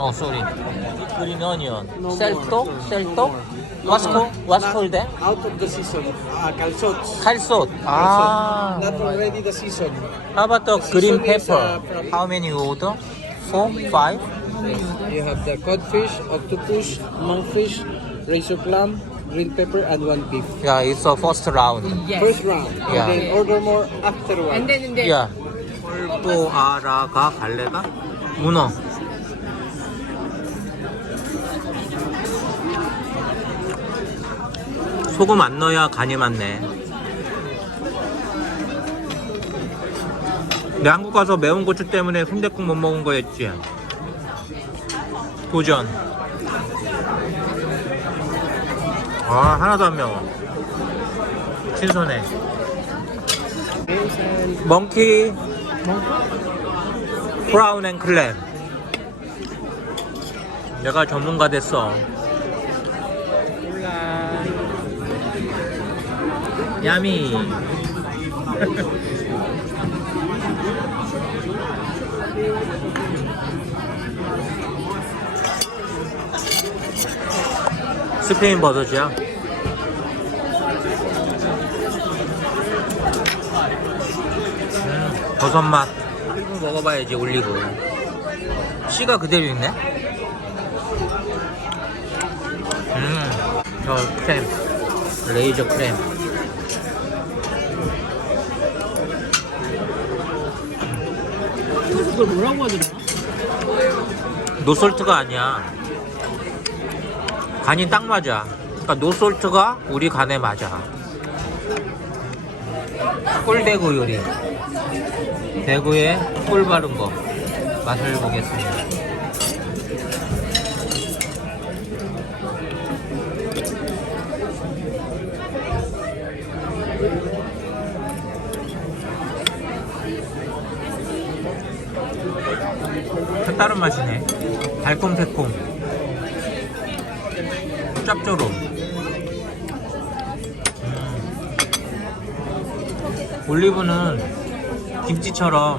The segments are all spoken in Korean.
Oh, sorry. Green onion. No Celto? more. Celto? No more. What's No, called? What's called that? Out of the season. Uh, calzots. 칼솥. Ah. Not already the season. How about the The green season is, pepper? uh, How many you order? Four? Five? You have the codfish, octopus, monkfish, razor clam, green pepper, and one beef. Yeah, it's the first round. Yes. First round. Yeah. And then order more after one. And then, and then. 야. 또 아라가 갈래가? 문어. 소금 안 넣어야 간이 맞네. 내 한국 가서 매운 고추 때문에 순댓국 못 먹은 거였지. 도전. 아 하나도 안 매워. 신선해. 멍키 브라운 앤 클램 내가 전문가 됐어. 야미 스페인 버섯이야 음, 버섯 맛. 올리브 먹어봐야지 올리브. 씨가 그대로 있네. 음, 저 크렘, 레이저. 그래서 그걸 뭐라고 하더라? 노솔트가 아니야. 간이 딱 맞아. 그러니까 노솔트가 우리 간에 맞아. 꿀대구 요리. 대구에 꿀 바른 거 맛을 보겠습니다. 색다른 맛이네. 달콤새콤. 짭조름. 음. 올리브는 김치처럼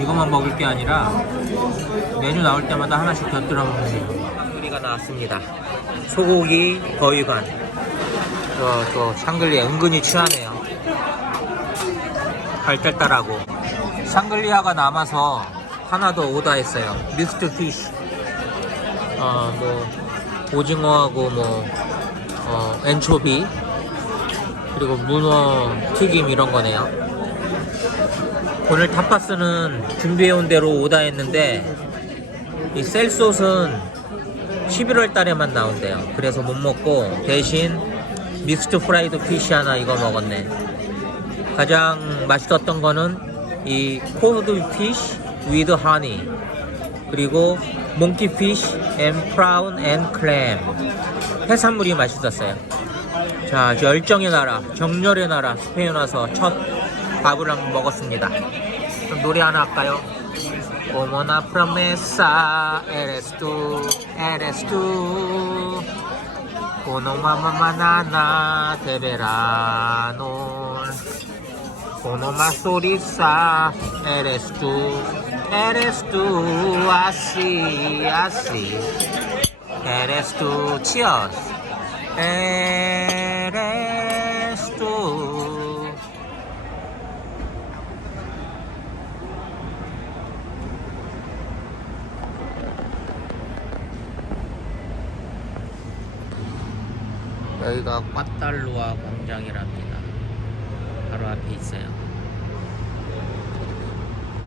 이것만 먹을 게 아니라 메뉴 나올 때마다 하나씩 곁들여 먹는 요리가 나왔습니다. 소고기 거위반. 저, 저 샹글리에 은근히 취하네요. 발달달하고. 샹글리아가 남아서 하나 더 오다했어요. 믹스드 피쉬. 어, 뭐, 오징어하고 뭐, 어, 엔초비. 그리고 문어 튀김 이런 거네요. 오늘 타파스는 준비해온 대로 오다 했는데, 이 셀솥은 11월 달에만 나온대요. 그래서 못 먹고, 대신 믹스드 프라이드 피쉬 하나 이거 먹었네. 가장 맛있었던 거는 이 코드 피쉬 위드 하니 그리고 몽키 피쉬 앤 프라운 앤 클램 해산물이 맛있었어요 자 열정의 나라 정열의 나라 스페인 와서 첫 밥을 한번 먹었습니다 그럼 노래 하나 할까요? Manana de verano Como más sonrisa eres tú, eres tú, así, así. Eres tú, cheers. Eres tú. 여기가 꽈달루아 공장이랍니다. 바로 앞에 있어요.